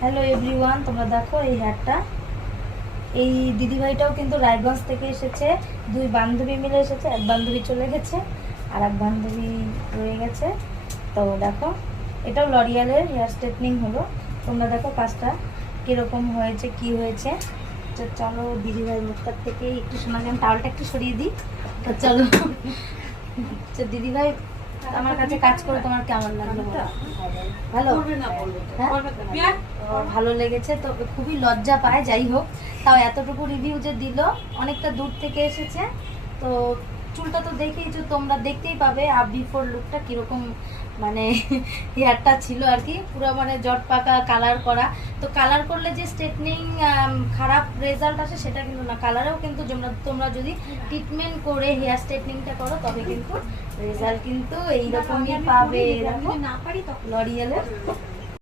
Hello everyone, তোমরা দেখো এই হেয়ারটা। এই দিদিভাইটাও কিন্তু রায়গঞ্জ থেকে এসেছে। দুই বান্ধবী মিলে এসেছে। এক বান্ধবী চলে গেছে আর এক বান্ধবী রয়ে গেছে। তো দেখো, এটাও লরিয়ালের হেয়ার স্ট্রেটনিং হলো। তোমরা দেখো কাজটা কীরকম হয়েছে, কি হয়েছে। তো চলো দিদিভাই মুখটার থেকে একটু শোনা যায়, টাওয়ালটা একটু সরিয়ে দিই। তো চলো তো দিদিভাই আমার কাছে কাজ করে তোমার কেমন লাগলো? ভালো, হ্যাঁ ভালো লেগেছে তো, খুবই লজ্জা পায়। যাই হোক, তাও এতটুকু রিভিউ যে দিল, অনেকটা দূর থেকে এসেছে। তো চুলটা তো দেখেইছো তোমরা, দেখতেই পাবে আপ বিফোর লুকটা কিরকম, মানে হেয়ারটা ছিল আর কি পুরো মানে জট পাকা কালার করা। তো কালার করলে যে স্ট্রেটনিং খারাপ রেজাল্ট আসে সেটা কিন্তু না, কালারেও কিন্তু তোমরা যদি ট্রিটমেন্ট করে হেয়ার স্ট্রেটনিংটা করো তবে কিন্তু রেজাল্ট কিন্তু এইরকমই পাবে। লরিয়ালের